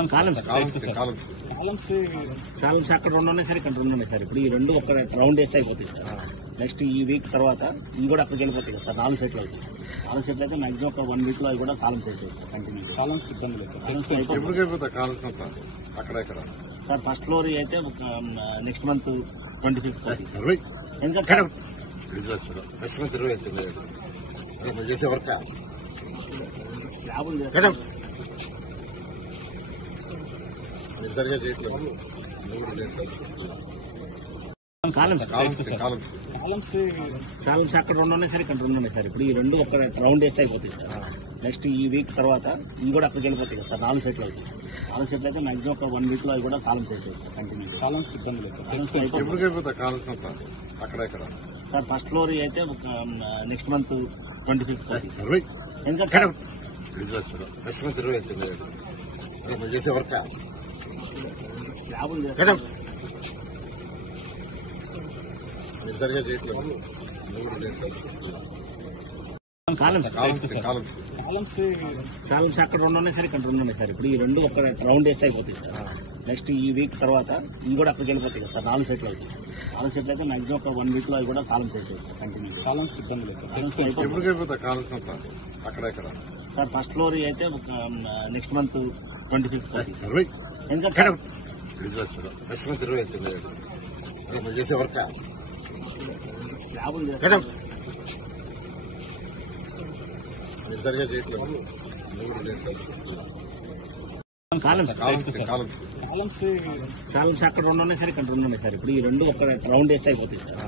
Columns అక్కడ రెండు ఉన్నాయి సార్, ఇక్కడ రెండు ఉన్నాయి సార్. ఇప్పుడు ఈ రెండు ఒక రౌండ్ వేస్తే అయిపోతాయి సార్. నెక్స్ట్ ఈ వీక్ తర్వాత ఇవి కూడా అక్కడికి వెళ్ళిపోతాయి కదా సార్. 4 సెట్లు అవుతాయి. 4 సెట్లు అయితే మాక్సిమం ఒక 1 వీక్ లో అవి కూడా కాలమ్స్ అయిపోతాయి సార్. కంటిన్యూ కాలమ్స్ ఇబ్బంది లేదు సార్. సార్ ఫస్ట్ ఫ్లోర్ అయితే నెక్స్ట్ మంత్ 25th సార్. ఎందుకంటే కాలమ్స్ అక్కడ రెండు ఉన్నాయి సార్, ఇక్కడ రెండు ఉన్నాయి సార్. ఇప్పుడు ఈ రెండు ఒక రౌండ్ వేస్తే అయిపోతాయి సార్. నెక్స్ట్ ఈ వీక్ తర్వాత ఇవి కూడా అక్కడికి వెళ్ళిపోతాయి కదా సార్. 4 సెట్లు అవుతాయి. 4 సెట్లు అయితే మాక్సిమం ఒక 1 వీక్ లో అవి కూడా కాలమ్స్ అయిపోతాయి సార్. కంటిన్యూ కాలమ్స్ ఇబ్బంది లేదు సార్. ఫస్ట్ ఫ్లోర్ అయితే నెక్స్ట్ మంత్ 25th సార్. ఎందుకంటే కాలమ్స్ అక్కడ రెండు ఉన్నాయి సార్, ఇక్కడ రెండు ఉన్నాయి సార్. ఇప్పుడు ఈ రెండు ఒక రౌండ్ వేస్తే అయిపోతాయి సార్. నెక్స్ట్ ఈ వీక్ తర్వాత ఇవి కూడా అక్కడికి వెళ్ళిపోతాయి కదా సార్. 4 సెట్లు అవుతాయి. 4 సెట్లు అయితే మాక్సిమం ఒక 1 వీక్ లో అవి కూడా కాలమ్స్ అయిపోతాయి సార్. కంటిన్యూ కాలమ్స్ ఇబ్బంది లేదు సార్. ఫస్ట్ ఫ్లోర్ అయితే నెక్స్ట్ మంత్ 25th సార్. ఎందుకంటే కాలమ్స్ అక్కడ రెండు ఉన్నాయి సార్, ఇక్కడ రెండు ఉన్నాయి సార్. ఇప్పుడు ఈ రెండు ఒక రౌండ్ వేస్తే అయిపోతాయి సార్.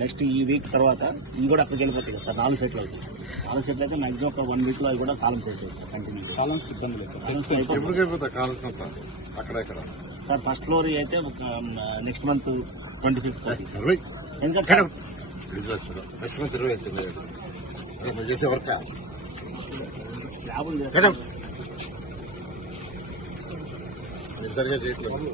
నెక్స్ట్ ఈ వీక్ తర్వాత ఇవి కూడా అక్కడికి వెళ్ళిపోతాయి కదా సార్. 4 సెట్లు అవుతాయి. 4 సెట్లు అయితే మాక్సిమం ఒక 1 వీక్ లో అవి కూడా కాలమ్స్ అయిపోతాయి సార్. కంటిన్యూ కాలమ్స్ ఇబ్బంది లేదు సార్. ఫస్ట్ ఫ్లోర్ అయితే నెక్స్ట్ మంత్ 25th సార్. ఎందుకంటే నిర్ధారణ చేయట్లేదు.